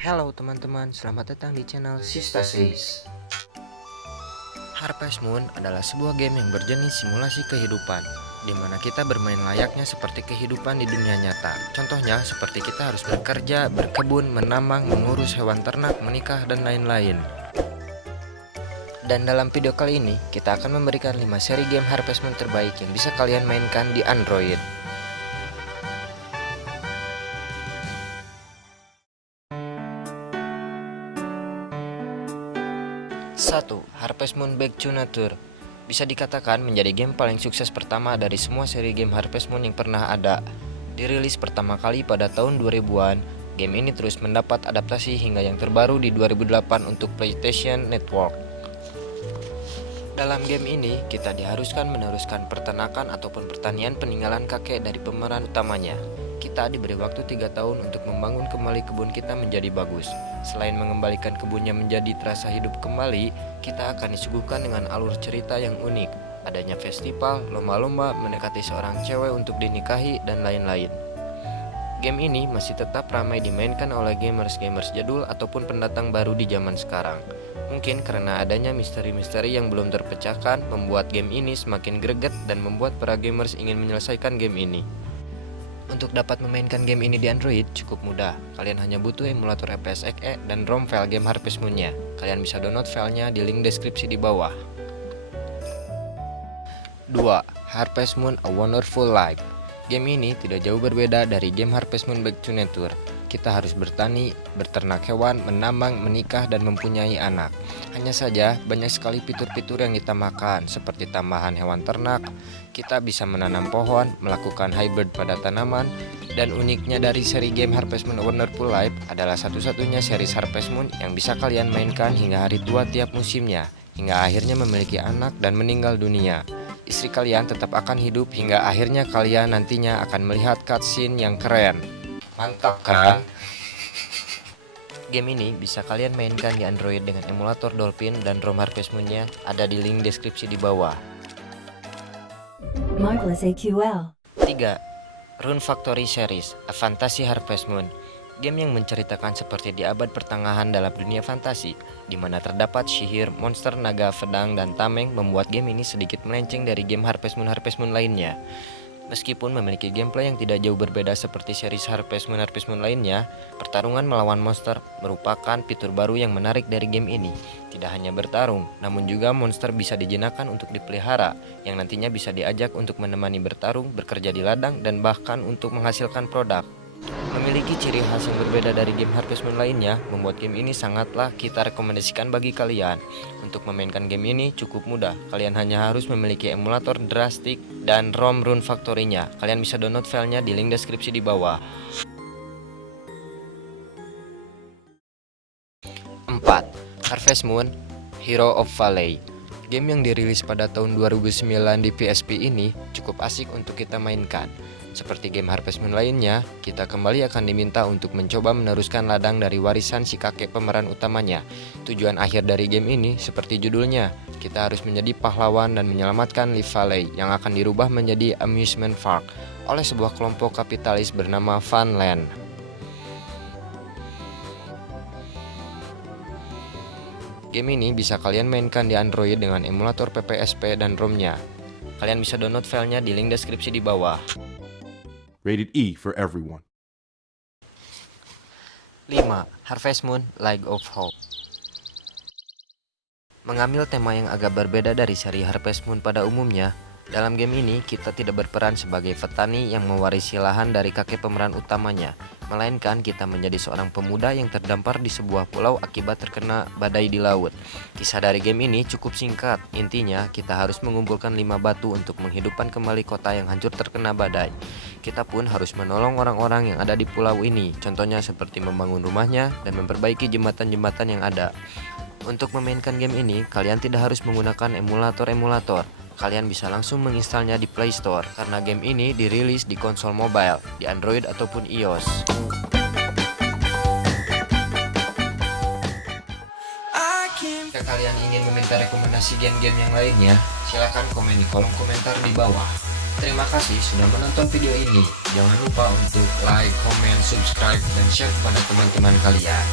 Halo teman-teman, selamat datang di channel Sistasis. Harvest Moon adalah sebuah game yang berjenis simulasi kehidupan, di mana kita bermain layaknya seperti kehidupan di dunia nyata. Contohnya seperti kita harus bekerja, berkebun, menambang, mengurus hewan ternak, menikah, dan lain-lain. Dan dalam video kali ini, kita akan memberikan 5 seri game Harvest Moon terbaik yang bisa kalian mainkan di Android. 1. Harvest Moon Back to Nature. Bisa dikatakan menjadi game paling sukses pertama dari semua seri game Harvest Moon yang pernah ada. Dirilis pertama kali pada tahun 2000-an, game ini terus mendapat adaptasi hingga yang terbaru di 2008 untuk PlayStation Network. Dalam game ini, kita diharuskan meneruskan peternakan ataupun pertanian peninggalan kakek dari pemeran utamanya. Kita diberi waktu 3 tahun untuk membangun kembali kebun kita menjadi bagus. Selain mengembalikan kebunnya menjadi terasa hidup kembali, kita akan disuguhkan dengan alur cerita yang unik. Adanya festival, lomba-lomba, mendekati seorang cewek untuk dinikahi, dan lain-lain. Game ini masih tetap ramai dimainkan oleh gamers-gamers jadul ataupun pendatang baru di zaman sekarang. Mungkin karena adanya misteri-misteri yang belum terpecahkan, membuat game ini semakin greget dan membuat para gamers ingin menyelesaikan game ini. Untuk dapat memainkan game ini di Android cukup mudah. Kalian hanya butuh emulator FPS XE dan ROM file game Harvest Moon-nya. Kalian bisa download filenya di link deskripsi di bawah. 2. Harvest Moon A Wonderful Life. Game ini tidak jauh berbeda dari game Harvest Moon Back to Nature. Kita harus bertani, berternak hewan, menambang, menikah, dan mempunyai anak. Hanya saja banyak sekali fitur-fitur yang ditambahkan, seperti tambahan hewan ternak. Kita bisa menanam pohon, melakukan hybrid pada tanaman, dan uniknya dari seri game Harvest Moon A Wonderful Life adalah satu-satunya series Harvest Moon yang bisa kalian mainkan hingga hari tua tiap musimnya, hingga akhirnya memiliki anak dan meninggal dunia. Istri kalian tetap akan hidup hingga akhirnya kalian nantinya akan melihat cutscene yang keren. Mantap kan? Game ini bisa kalian mainkan di Android dengan emulator Dolphin dan ROM Harvest Moon-nya ada di link deskripsi di bawah. Marvelous AQL. 3. Rune Factory Series A Fantasy Harvest Moon. Game yang menceritakan seperti di abad pertengahan dalam dunia fantasi, di mana terdapat sihir, monster, naga, pedang, dan tameng membuat game ini sedikit melenceng dari game Harvest Moon lainnya. Meskipun memiliki gameplay yang tidak jauh berbeda seperti series Harvest Moon lainnya, pertarungan melawan monster merupakan fitur baru yang menarik dari game ini. Tidak hanya bertarung, namun juga monster bisa dijinakkan untuk dipelihara, yang nantinya bisa diajak untuk menemani bertarung, bekerja di ladang, dan bahkan untuk menghasilkan produk. Memiliki ciri khas yang berbeda dari game Harvest Moon lainnya, membuat game ini sangatlah kita rekomendasikan bagi kalian. Untuk memainkan game ini cukup mudah, kalian hanya harus memiliki emulator Drastic dan ROM Rune Factory-nya. Kalian bisa download filenya di link deskripsi di bawah. 4. Harvest Moon Hero of Valley. Game yang dirilis pada tahun 2009 di PSP ini cukup asik untuk kita mainkan. Seperti game Harvest Moon lainnya, kita kembali akan diminta untuk mencoba meneruskan ladang dari warisan si kakek pemeran utamanya. Tujuan akhir dari game ini seperti judulnya, kita harus menjadi pahlawan dan menyelamatkan Leaf Valley yang akan dirubah menjadi amusement park oleh sebuah kelompok kapitalis bernama Funland. Game ini bisa kalian mainkan di Android dengan emulator PPSP dan ROM-nya. Kalian bisa download filenya di link deskripsi di bawah. Rated E for everyone. 5. Harvest Moon Light of Hope. Mengambil tema yang agak berbeda dari seri Harvest Moon pada umumnya, dalam game ini kita tidak berperan sebagai petani yang mewarisi lahan dari kakek pemeran utamanya, melainkan kita menjadi seorang pemuda yang terdampar di sebuah pulau akibat terkena badai di laut. Kisah dari game ini cukup singkat, intinya kita harus mengumpulkan 5 batu untuk menghidupkan kembali kota yang hancur terkena badai. Kita pun harus menolong orang-orang yang ada di pulau ini, contohnya seperti membangun rumahnya dan memperbaiki jembatan-jembatan yang ada. Untuk memainkan game ini, kalian tidak harus menggunakan emulator. Kalian bisa langsung menginstalnya di Play Store, karena game ini dirilis di konsol mobile, di Android ataupun iOS. Jika kalian ingin meminta rekomendasi game-game yang lainnya, silahkan komen di kolom komentar di bawah. Terima kasih sudah menonton video ini. Jangan lupa untuk like, comment, subscribe, dan share kepada teman-teman kalian.